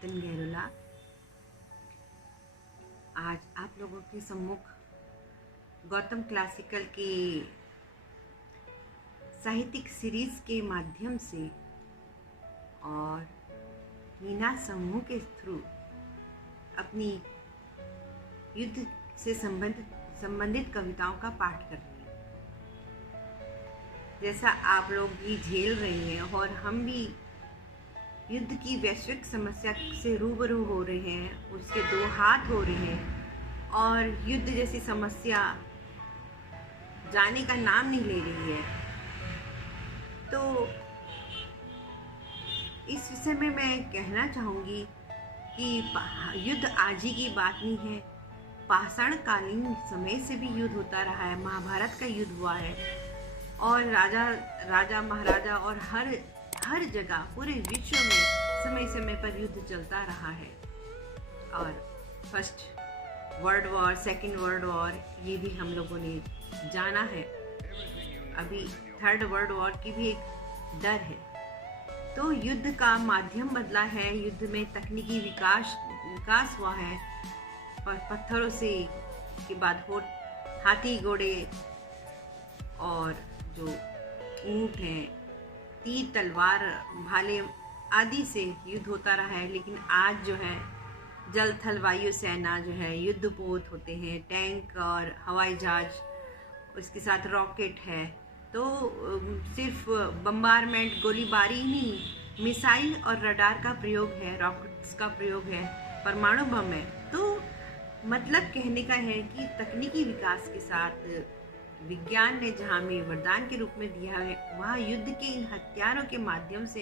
कीर्तन गैरोला। आज आप लोगों के सम्मुख गौतम क्लासिकल के साहित्यिक सीरीज के माध्यम से और मीना समूह के थ्रू अपनी युद्ध से संबंधित कविताओं का पाठ कर रहे हैं। जैसा आप लोग भी झेल रहे हैं और हम भी युद्ध की वैश्विक समस्या से रूबरू हो रहे हैं, उसके दो हाथ हो रहे हैं और युद्ध जैसी समस्या जाने का नाम नहीं ले रही है। तो इस विषय में मैं कहना चाहूँगी कि युद्ध आज ही की बात नहीं है, पाषाण कालीन समय से भी युद्ध होता रहा है। महाभारत का युद्ध हुआ है और राजा महाराजा और हर जगह पूरे विश्व में समय समय पर युद्ध चलता रहा है। और first world war, second world war, ये भी हम लोगों ने जाना है। अभी थर्ड वर्ल्ड वॉर की भी एक डर है। तो युद्ध का माध्यम बदला है, युद्ध में तकनीकी विकास हुआ है। पत्थरों से के बाद हाथी घोड़े और जो ऊंट हैं, तीर तलवार भाले आदि से युद्ध होता रहा है। लेकिन आज जो है जल थल वायु सेना जो है, युद्धपोत होते हैं, टैंक और हवाई जहाज, उसके साथ रॉकेट है। तो सिर्फ बम्बारमेंट गोलीबारी नहीं, मिसाइल और रडार का प्रयोग है, रॉकेट्स का प्रयोग है, परमाणु बम है। तो मतलब कहने का है कि तकनीकी विकास के साथ विज्ञान ने जहाँ हमें वरदान के रूप में दिया है, वहाँ युद्ध के इन हथियारों के माध्यम से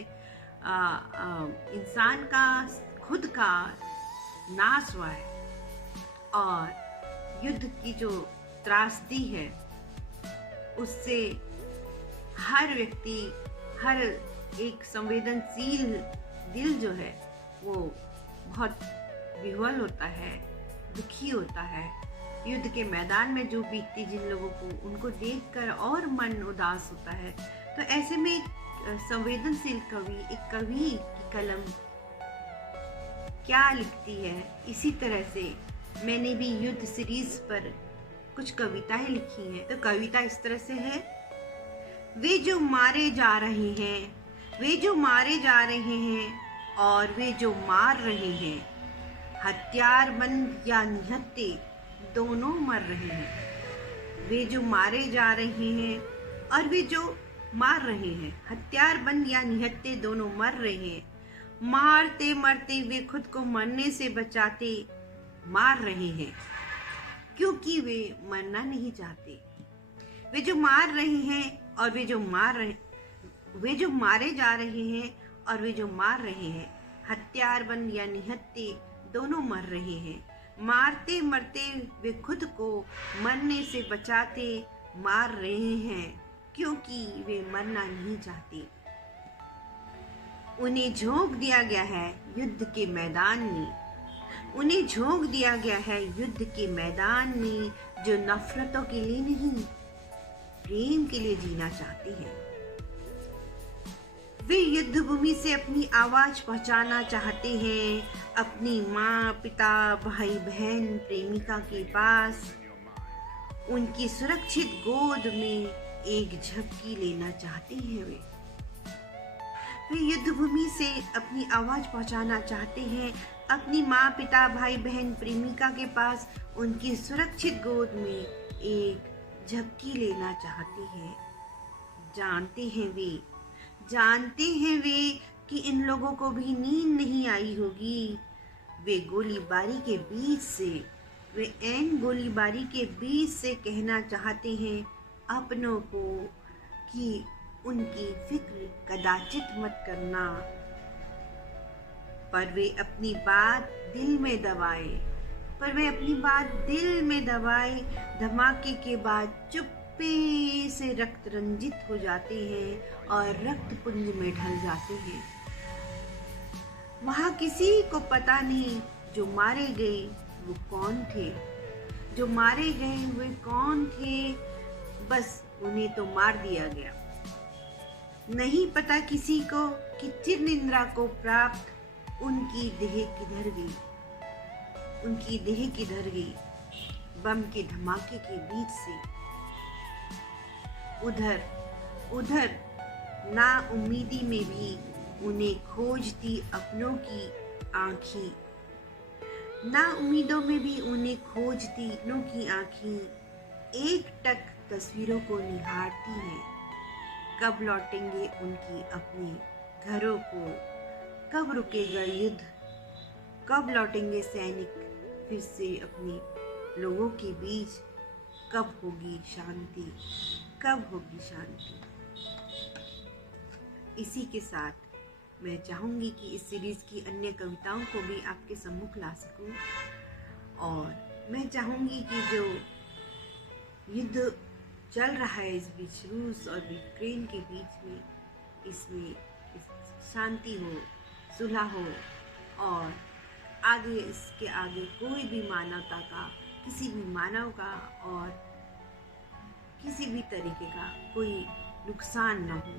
इंसान का खुद का नाश हुआ है। और युद्ध की जो त्रासदी है उससे हर व्यक्ति, हर एक संवेदनशील दिल जो है वो बहुत विह्वल होता है, दुखी होता है। युद्ध के मैदान में जो बीतती जिन लोगों को, उनको देखकर और मन उदास होता है। तो ऐसे में एक संवेदनशील कवि, एक कवि की कलम क्या लिखती है, इसी तरह से मैंने भी युद्ध सीरीज पर कुछ कविताएं लिखी हैं। तो कविता इस तरह से है। वे जो मारे जा रहे हैं, वे जो मारे जा रहे हैं और वे जो मार रहे हैं, हथियार बंद या निहत्थे दोनों मर रहे हैं। वे जो मारे जा रहे हैं और वे जो मार रहे हैं, हथियार बंद या निहत्थे दोनों मर रहे हैं। मारते मरते वे खुद को मरने से बचाते मार रहे हैं, क्योंकि वे मरना नहीं चाहते। वे जो मार रहे हैं और वे जो मारे जा रहे हैं और वे जो मार रहे हैं, हथियार बंद या निहत्थे दोनों मर रहे हैं। मारते मरते वे खुद को मरने से बचाते मार रहे हैं, क्योंकि वे मरना नहीं चाहते। उन्हें झोंक दिया गया है युद्ध के मैदान में, उन्हें झोंक दिया गया है युद्ध के मैदान में, जो नफरतों के लिए नहीं, प्रेम के लिए जीना चाहते हैं। वे युद्ध भूमि से अपनी आवाज पहुंचाना चाहते हैं अपनी माँ, पिता, भाई, बहन, प्रेमिका के पास। उनकी सुरक्षित गोद में एक झपकी लेना चाहते हैं। वे युद्ध भूमि से अपनी आवाज पहुंचाना चाहते हैं अपनी माँ, पिता, भाई, बहन, प्रेमिका के पास। उनकी सुरक्षित गोद में एक झपकी लेना चाहते हैं। जानते हैं वे कि इन लोगों को भी नींद नहीं आई होगी। वे गोलीबारी के बीच से, वे ऐन गोलीबारी के बीच से कहना चाहते हैं अपनों को कि उनकी फिक्र कदाचित मत करना। पर वे अपनी बात दिल में दबाए, धमाके के बाद चुप्पे से रक्त रंजित हो जाते हैं और रक्त पुंज में ढल जाते हैं। वहाँ किसी को पता नहीं जो मारे गए वो कौन थे, जो मारे गए वे कौन थे, बस उन्हें तो मार दिया गया। नहीं पता किसी को कि चिर निंद्रा को प्राप्त उनकी देह किधर गई, उनकी देह किधर गई। बम के धमाके के बीच से उधर उधर ना उम्मीदी में भी उन्हें खोजती अपनों की आँखें, ना उम्मीदों में भी उन्हें खोजती अपनों की आँखें एक टक तस्वीरों को निहारती हैं। कब लौटेंगे उनकी अपने घरों को, कब रुकेगा युद्ध, कब लौटेंगे सैनिक फिर से अपने लोगों के बीच, कब होगी शांति, कब होगी शांति। इसी के साथ मैं चाहूँगी कि इस सीरीज़ की अन्य कविताओं को भी आपके सम्मुख ला सकूं, और मैं चाहूँगी कि जो युद्ध चल रहा है इस बीच रूस और यूक्रेन के बीच में, इसमें शांति हो, सुलह हो, और आगे इसके आगे कोई भी मानवता का, किसी भी मानव का और किसी भी तरीके का कोई नुकसान न हो।